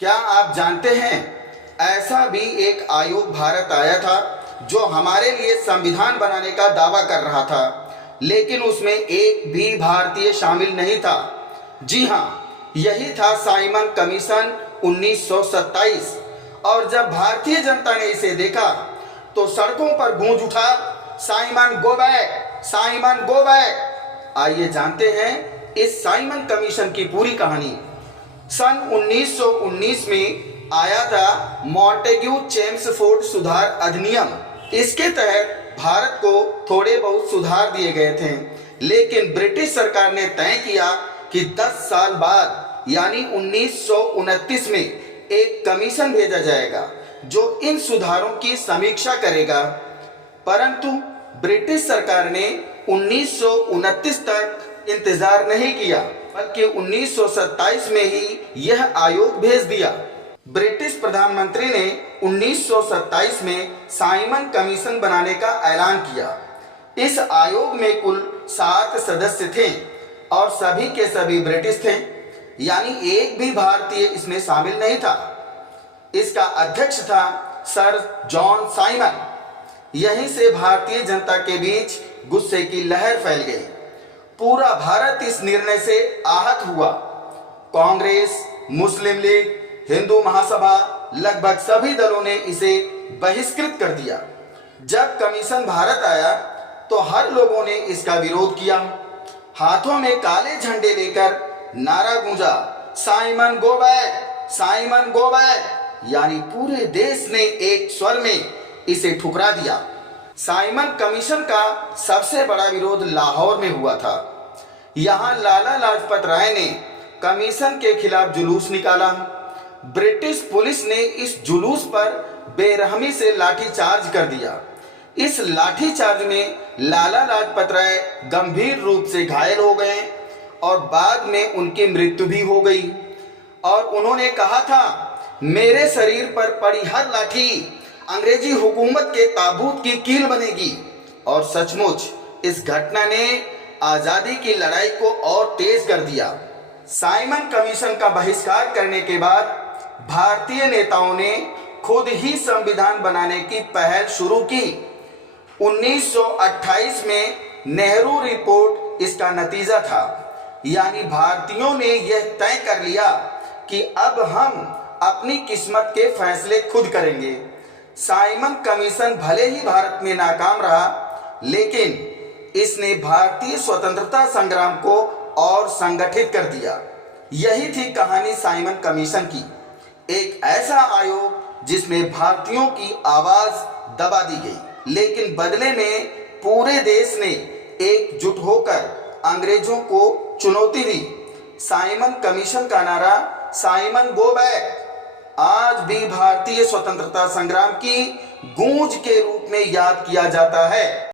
क्या आप जानते हैं, ऐसा भी एक आयोग भारत आया था जो हमारे लिए संविधान बनाने का दावा कर रहा था, लेकिन उसमें एक भी भारतीय शामिल नहीं था। जी हाँ, यही था साइमन कमीशन 1927। और जब भारतीय जनता ने इसे देखा तो सड़कों पर गूंज उठा, Simon go back, Simon go back. आइए जानते हैं इस साइमन कमीशन की पूरी कहानी। सन 1919 में आया था मॉन्टेग्यू चेम्सफोर्ड सुधार अधिनियम। इसके तहत भारत को थोड़े बहुत सुधार दिए गए थे, लेकिन ब्रिटिश सरकार ने तय किया कि 10 साल बाद यानी 1929 में एक कमीशन भेजा जाएगा जो इन सुधारों की समीक्षा करेगा। परंतु ब्रिटिश सरकार ने 1929 तक इंतजार नहीं किया, बल्कि 1927 में ही यह आयोग भेज दिया। ब्रिटिश प्रधानमंत्री ने 1927 में साइमन कमीशन बनाने का ऐलान किया। इस आयोग में कुल 7 सदस्य थे और सभी के सभी ब्रिटिश थे, यानी एक भी भारतीय इसमें शामिल नहीं था। इसका अध्यक्ष था सर जॉन साइमन। यहीं से भारतीय जनता के बीच गुस्से की लहर फैल गई। पूरा भारत इस निर्णय से आहत हुआ। कांग्रेस, मुस्लिम लीग, हिंदू महासभा, लगभग सभी दलों ने इसे बहिष्कृत कर दिया। जब कमीशन भारत आया तो हर लोगों ने इसका विरोध किया। हाथों में काले झंडे लेकर नारा गूंजा, Simon go back, Simon go back. यानी पूरे देश ने एक स्वर में इसे ठुकरा दिया। साइमन कमीशन का सबसे बड़ा विरोध लाहौर में हुआ था। यहाँ लाला लाजपत राय ने कमीशन के खिलाफ जुलूस निकाला। ब्रिटिश पुलिस ने इस जुलूस पर बेरहमी से लाठीचार्ज कर दिया। इस लाठीचार्ज में लाला लाजपत राय गंभीर रूप से घायल हो गए और बाद में उनकी मृत्यु भी हो गई। और उन्होंने कहा था, मेरे शरीर पर पड़ी हर लाठी अंग्रेजी हुकूमत के ताबूत की कील बनेगी। और सचमुच इस घटना ने आजादी की लड़ाई को और तेज कर दिया। साइमन कमीशन का बहिष्कार करने के बाद भारतीय नेताओं ने खुद ही संविधान बनाने की पहल शुरू की। 1928 में नेहरू रिपोर्ट इसका नतीजा था। यानी भारतीयों ने यह तय कर लिया कि अब हम अपनी किस्मत के फैसले खुद करेंगे। साइमन कमीशन भले ही भारत में नाकाम रहा, लेकिन इसने भारतीय स्वतंत्रता संग्राम को और संगठित कर दिया। यही थी कहानी साइमन कमीशन की, एक ऐसा आयोग जिसमें भारतीयों की आवाज दबा दी गई, लेकिन बदले में पूरे देश ने एकजुट होकर अंग्रेजों को चुनौती दी। साइमन कमीशन का नारा साइमन गो बैक आज भी भारतीय स्वतंत्रता संग्राम की गूंज के रूप में याद किया जाता है।